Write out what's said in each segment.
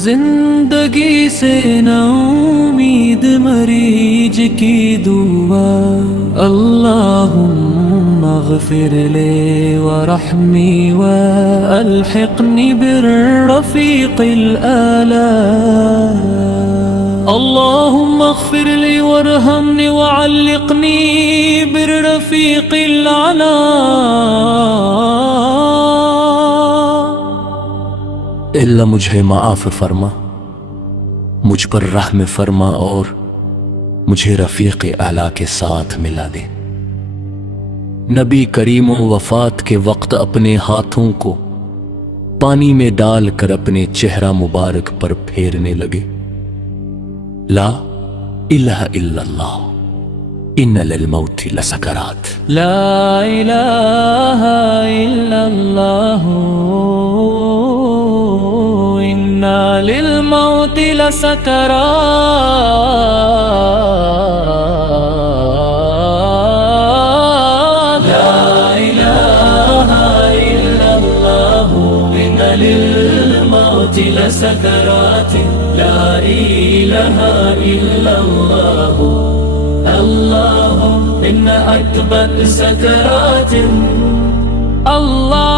जिंदगी से न उम्मीद मरीज की दुआ अल्लाहुम्मा अग़फ़िर ले वरहमी व अल्हिक़नी बिर्रफ़ीक़िल आला। अल्लाहुम्मा अग़फ़िर ली वरहमनी वअल्लिक़नी बिर्रफ़ीक़िल आला। अल्लाह मुझे माफ़ फरमा, मुझ पर रहम फरमा और मुझे रफ़ीक़ आला के साथ मिला दे। नबी करीम वफ़ात के वक्त अपने हाथों को पानी में डालकर अपने चेहरा मुबारक पर फेरने लगे। ला इलाहा इल्लल्लाह इन्ना लिल मौति लसकरात। ला इलाहा इल्लल्लाह इन्ना लिल मौति लसकरात। ला इलाहा इल्लल्लाह इन्ना लिल मौति लसकरात। ला इलाहा इल्लल्लाह अल्लाहु इन्ना अकबर सकरात। अल्लाह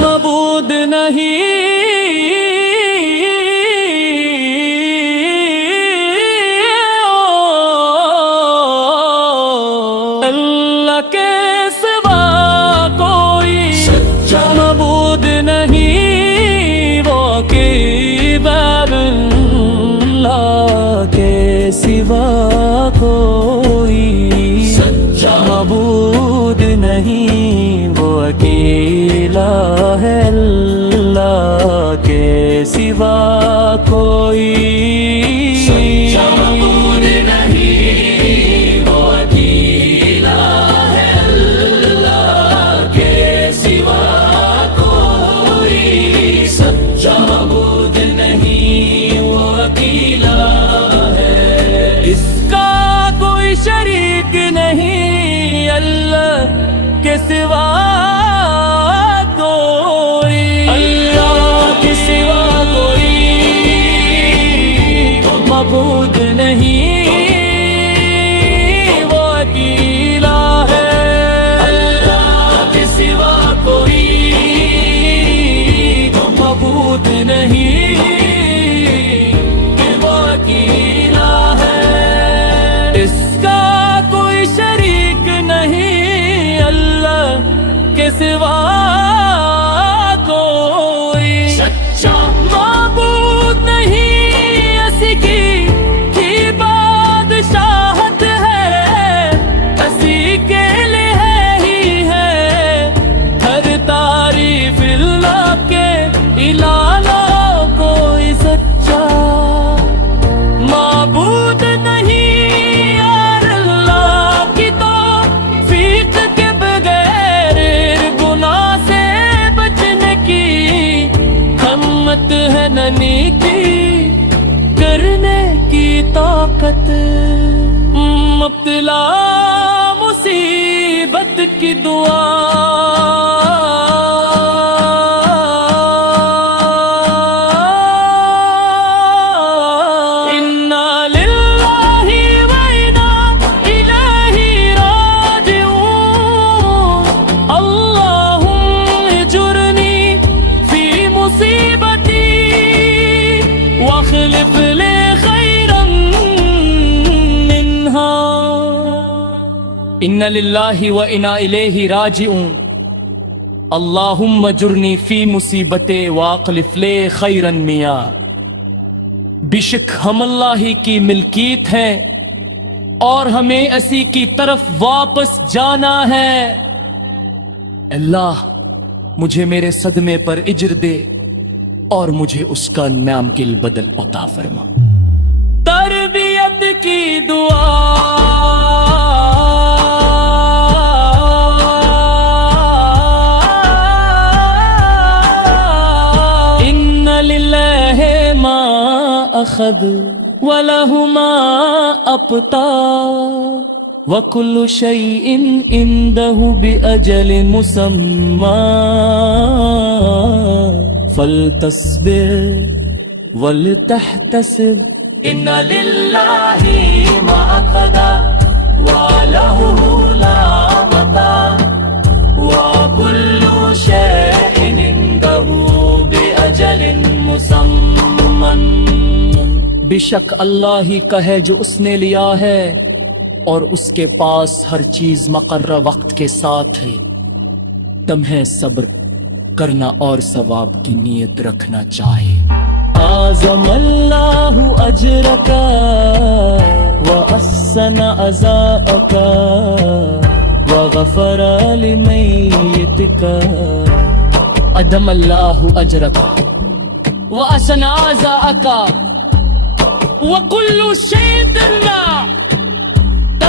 मबूद नहीं, अल्लाह के सिवा कोई सच्चा मबूद नहीं। वो की अल्लाह के सिवा कोई सच्चा मबूद नहीं। वो अकेला है अल्लाह के सिवा कोई सच्चा मबूद नहीं। वो अकेला है अल्लाह के सिवा कोई सच्चा मबूद नहीं। वो अकेला है, इसका कोई शरीक नहीं। अल्लाह के सिवा कोई, अल्लाह के सिवा कोई मबूद नहीं। वो अकेला है, अल्लाह के सिवा कोई मबूद नहीं। वो अकेला है, इसका कोई शरीक नहीं। अल्लाह के सिवा कोई सच्चा माबूद नहीं। असकी की बादशाहत है, असी के लिए है ही है हर तारीफ अल्लाह के इलाला। कोई सच्चा माबूद नहीं यार अल्लाह की तौफीक के बगैर गुनाह से बचने की हिम्मत है ननी की करने की ताकत। मुब्तला मुसीबत की दुआ इन्ना लिल्लाहि व इन्ना इलैहि राजिऊन। अल्लाहुम्मा अजुरनी फी मुसीबती वख़्लिफ़ ली खैरन मिन्हा। इन्ना लिल्लाहि व इन्ना इलैहि राजिऊन। अल्लाहुम्मा अजुरनी फी मुसीबते वख़्लिफ़ ली खैरन मिया। बेशक हम अल्लाह ही की मिल्कियत है और हमें इसी की तरफ वापस जाना है। अल्लाह मुझे मेरे सदमे पर इज्र दे और मुझे उसका नामकिल बदल अता फरमा। तरबियत की दुआ इन्ना लिल्लाहि मा अखद व लहु मा अता व कुल्लु शैइन इंदहु बिअजल मुसम्मा फलतस्बिर वलतहतसिब इन्ना लिल्लाहि मा अखदा व लहु ला मता व कुल्लु शैइन इंदहु बिअजलिन मुसम्मन। बेशक अल्लाह ही का है जो उसने लिया है और उसके पास हर चीज मुकर्रर वक्त के साथ है। तुम्हें सब्र करना और सवाब की नीयत रखना चाहे। आज़म अल्लाहु अजरका व अहसन अज़ाअका व गफ़र लिमय्यतिका। अदम अल्लाहु अजरका व अहसन अज़ाअका व कुल्लु शैइन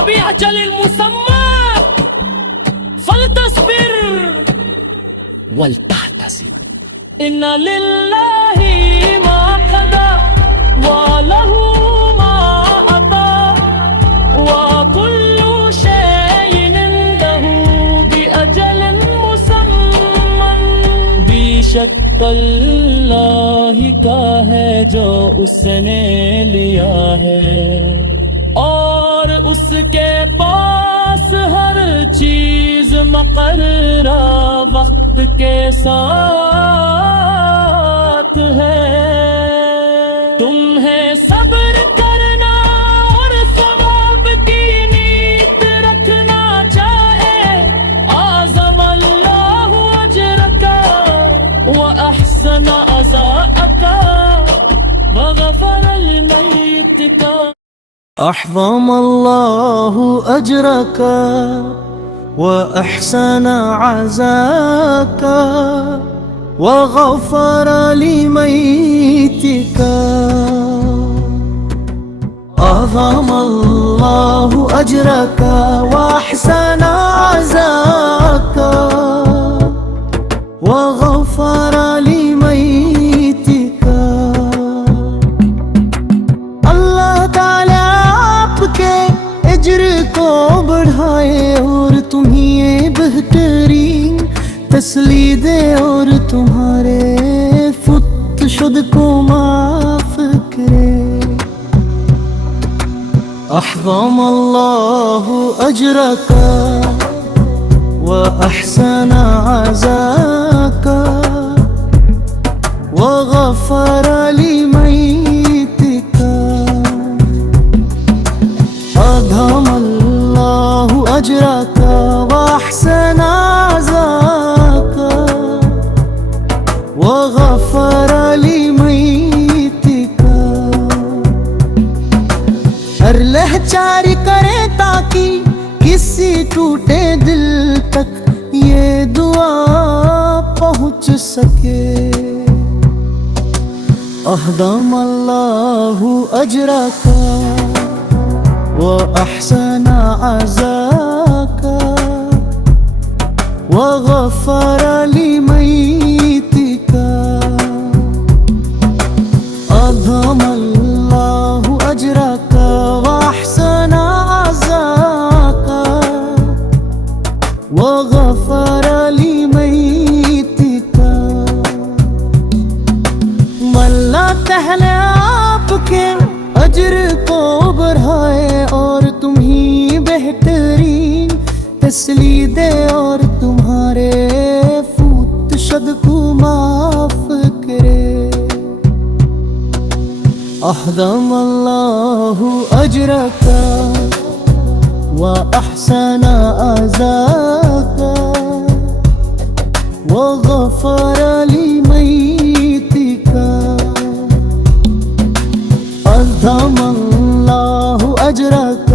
बिअजल मुसम्मा फलतस्बिर वलतहतसिब इन्ना लिल्लाहि मा अखदा व लहु मा अता व कुल्लु शैइन इंदहु बिअजलिन मुसम्मा। बेशक अल्लाह ही का है जो उसने लिया है और उसके पास हर चीज मुकर्रर वक्त के साथ है। तुम्हें सब्र करना और सवाब की नीयत रखना चाहे। आज़म अल्लाहु अजरका व अहसन अज़ाअका व गफ़र लिमय्यतिका। أعظم الله أجرك وأحسن عزاك وغفر لميتك. أعظم الله أجرك وأحسن عزاك وغفر لميتك. अल्लाह ताला आपके अज्र को बढ़ाए और तुम्हें बेहतरीन तसली दे और तुम्हारे फुत शुद को माफ करे। अहज़म अल्लाहु अजरका व अहसन अज़ाका व गफ़र लिमय्यतिका। अहज़म अल्लाहु अजरका व अहसन अज़ाका व गफ़र लिमय्यतिका। हर लहचारी करे ताकि किसी टूटे दिल तक ये दुआ पहुँच सके। अहज़म अल्लाहु अजरका व अहसन अज़ाका व गफ़र लिमय्यतिका। अहज़म अल्लाहु अजरका व अहसन अज़ाका व गफ़र लिमय्यतिका। अल्लाह ताला आपके अज्र को बढ़ाए और तुम्हें बेहतरीन तसली दे और तुम्हारे फूट शद को माफ करे। अहज़म अल्लाहु अजरका व अहसन अज़ाका व गफ़र लिमय्यतिका। अहज़म अल्लाहु अजरका